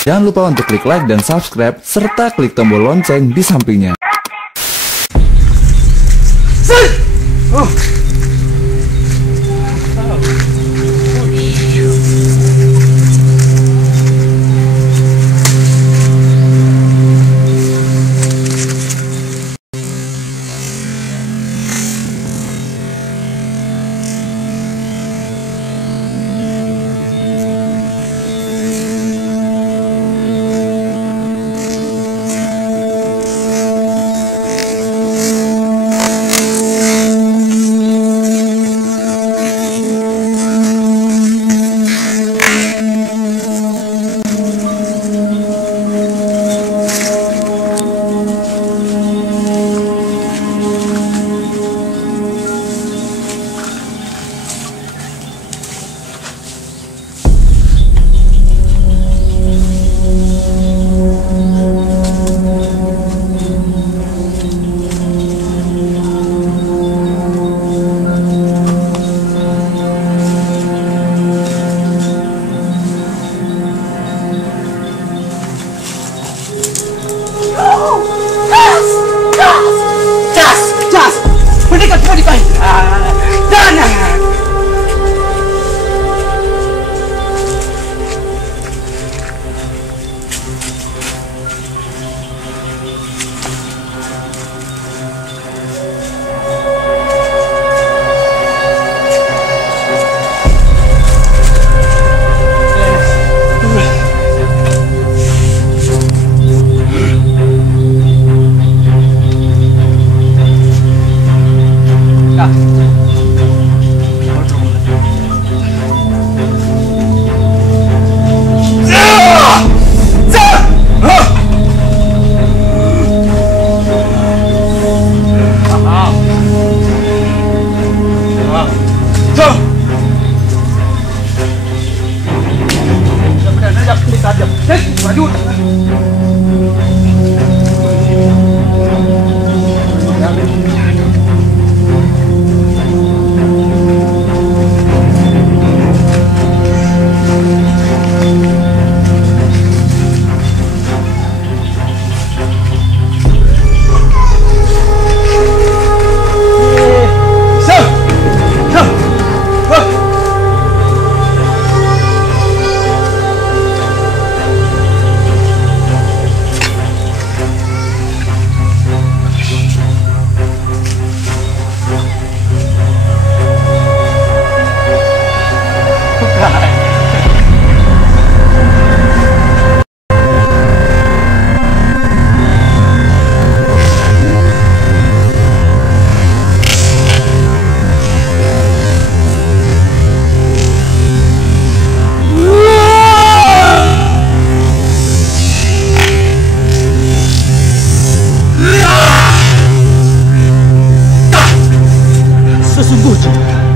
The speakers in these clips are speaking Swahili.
Jangan lupa untuk klik like dan subscribe, serta klik tombol lonceng di sampingnya.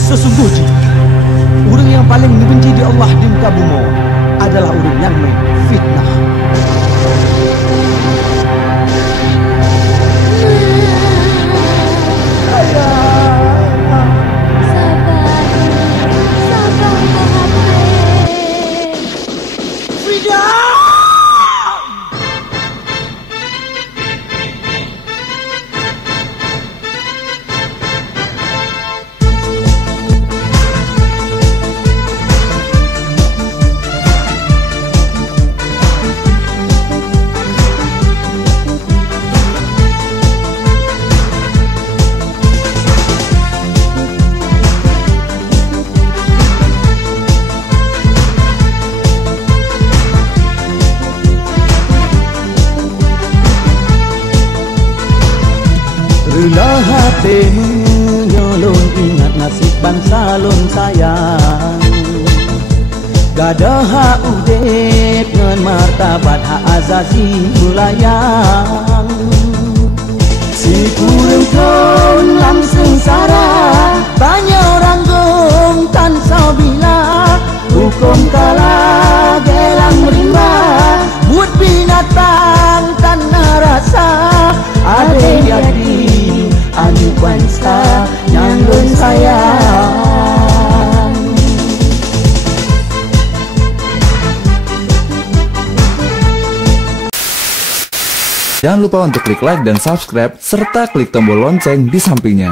Sesungguhnya, orang yang paling dibenci di Allah di muka bumi adalah orang yang memfitnah. Rela hati menyolong ingat nasib bangsa lon sayang. Gadah hak udip ngan martabat hak azazi melayang. Si kurang kon lam sengsara, banyak orang gong tan sabila. Hukum kalah gelang rimba, buat binatang tanah rasa. Adik-adik anu bangsa yang lon sayang. Jangan lupa untuk klik like dan subscribe, serta klik tombol lonceng di sampingnya.